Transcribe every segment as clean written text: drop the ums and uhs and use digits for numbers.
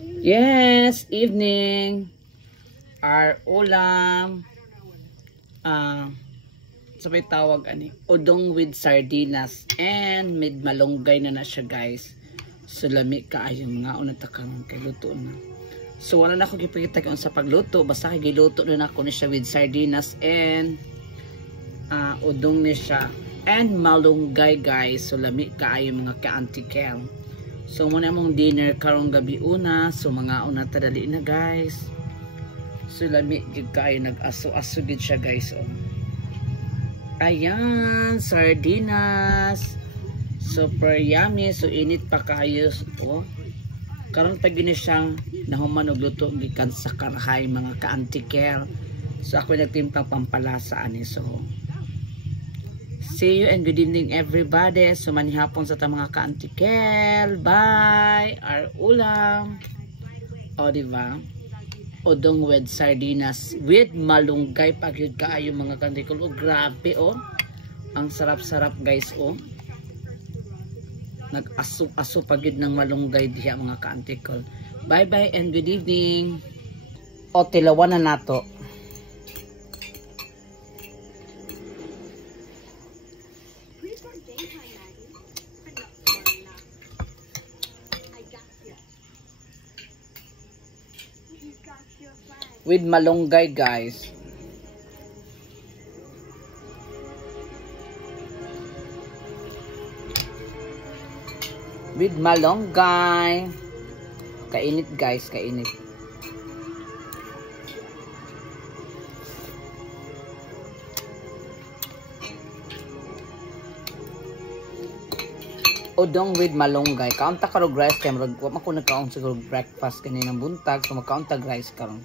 Yes, evening. Our ulam. Sabay tawag ani, udong with sardinas and mid malunggay na siya guys. So lami kaayo mga unatakang kay luto na. So wala na ako gipakita kung sa pagluto, basta kay giluto na ako ni siya with sardinas and udong ni siya and malunggay guys. So lami kaayo mga ka-Auntie Kel. So muna mong dinner karong gabi una. So mga una tadali na guys. So lami gid kaayo nag-aso-aso gid siya guys oh. Ayan, sardinas. Super yummy. So init pa kayo oh. Karon pa gini siyang nahuman og luto gikan sa karahay mga ka-Auntie Kel. So ako nagtimpang pampalasa ani. So see you and good evening everybody. So manihapon sa ta mga ka-Auntie Kel. Bye. Our ulam. O diba? Udong with sardinas with malunggay pagyud kaayo mga ka-Auntie Kel. Oh, grabe oh. Ang sarap-sarap guys oh. Nag-aso-aso pagyud ng malunggay diha mga ka-Auntie Kel. Bye bye and good evening. O tilawan na nato. With malunggay guys. With malunggay. Kainit guys, kainit. Udong with malunggay. Kaunta karog rice kay murag wa man ko nagkaon siguro breakfast kaninang buntag, so magkaunta rice karon.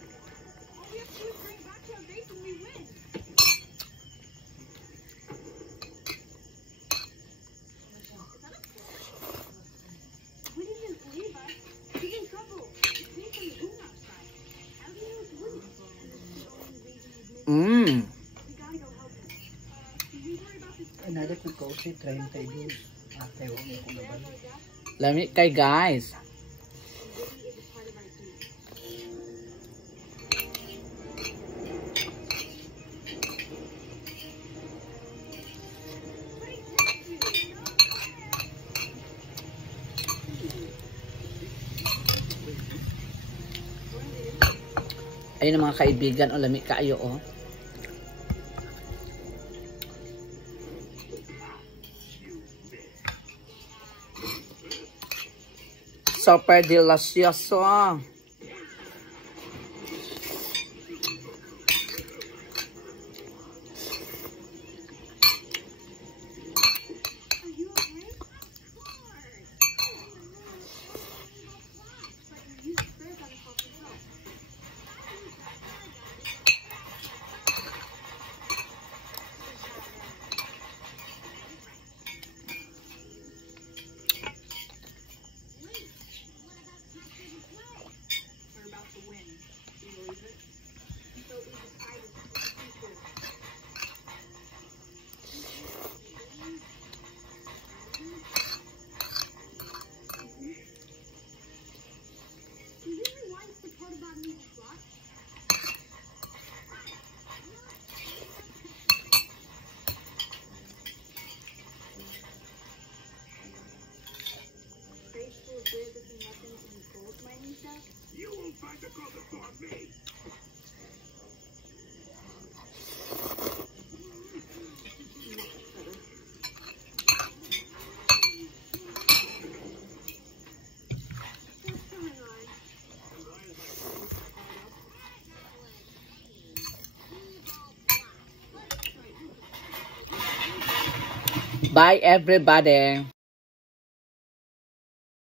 Another could go say 32. After one ko na balik. Lami kay guys. Ayun ang mga kaibigan o lami kaayo oh. Super delicioso. You won't find the color for me. Bye everybody.